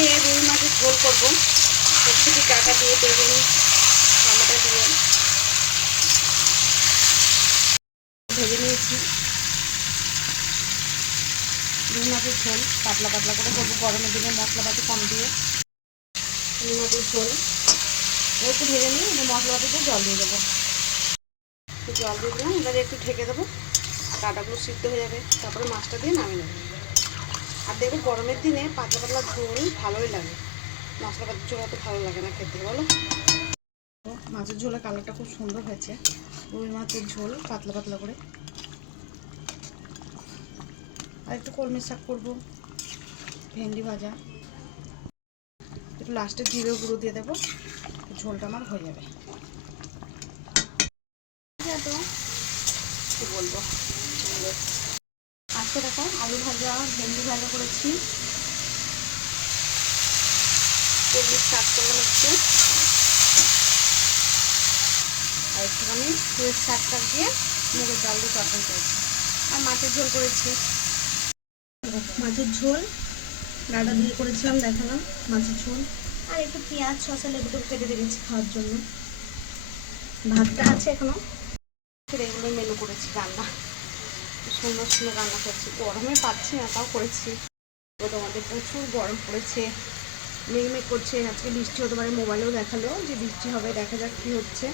দেবো একটু ডাটা দিয়ে বেগুনি টমেটো দিয়ে। ভেজে নিয়েছি। রুই মাছের ঝোল, পাতলা পাতলা করে করব। গরমের দিনে মশলাপাতি কম দিয়ে। রুই মাছের ঝোল। একটু ভেজে নিয়ে মশলাপাতি দিয়ে জল দিয়ে দেবো। জল দিয়ে দিলাম, এবারে একটু ঢেকে দেবো। ডাটাগুলো সিদ্ধ হয়ে যাবে। তারপরে মাছটা দিয়ে নামিয়ে নেব। দেখবে গরমের দিনে পাতলা পাতলা ঝোল ভালোই লাগে। মশলাপাতির ঝোল অত ভালো লাগে না খেতে, বলো? মাছের ঝোলের কালারটা খুব সুন্দর হয়েছে। রুই মাছের ঝোল পাতলা পাতলা করে। আর একটু কলমি শাক করব, ভেন্ডি ভাজা। একটু লাস্টে জিরে গুঁড়ো দিয়ে দেবো, ঝোলটা আমার হয়ে যাবে। কি বলব? দেখো আলু ভাজা, ভেন্ডি ভাজা করেছি। কলমি শাক করলাম একটু। আর একটুখানি ফুলের শাক টাক দিয়ে মুগের ডাল দিয়ে তরকারি করেছি। আর মাছের ঝোল করেছি। মাছের ঝোল ডাটা দিয়ে করেছিলাম, দেখালাম মাছের ঝোল। আর একটু পেঁয়াজ শসা লেবু টেবু কেটে রেখেছি খাওয়ার জন্য। ভাতটা আছে এখনও। এগুলো মেনু করেছি রান্না। সুন্দর সুন্দর রান্না করছি। গরমে পাচ্ছি না, তাও করেছি। তো তোমাদের প্রচুর গরম পড়েছে। মেঘ মেঘ করছে। আজকে বৃষ্টি হতে পারে, মোবাইলেও দেখাল যে বৃষ্টি হবে। দেখা যাক কী হচ্ছে।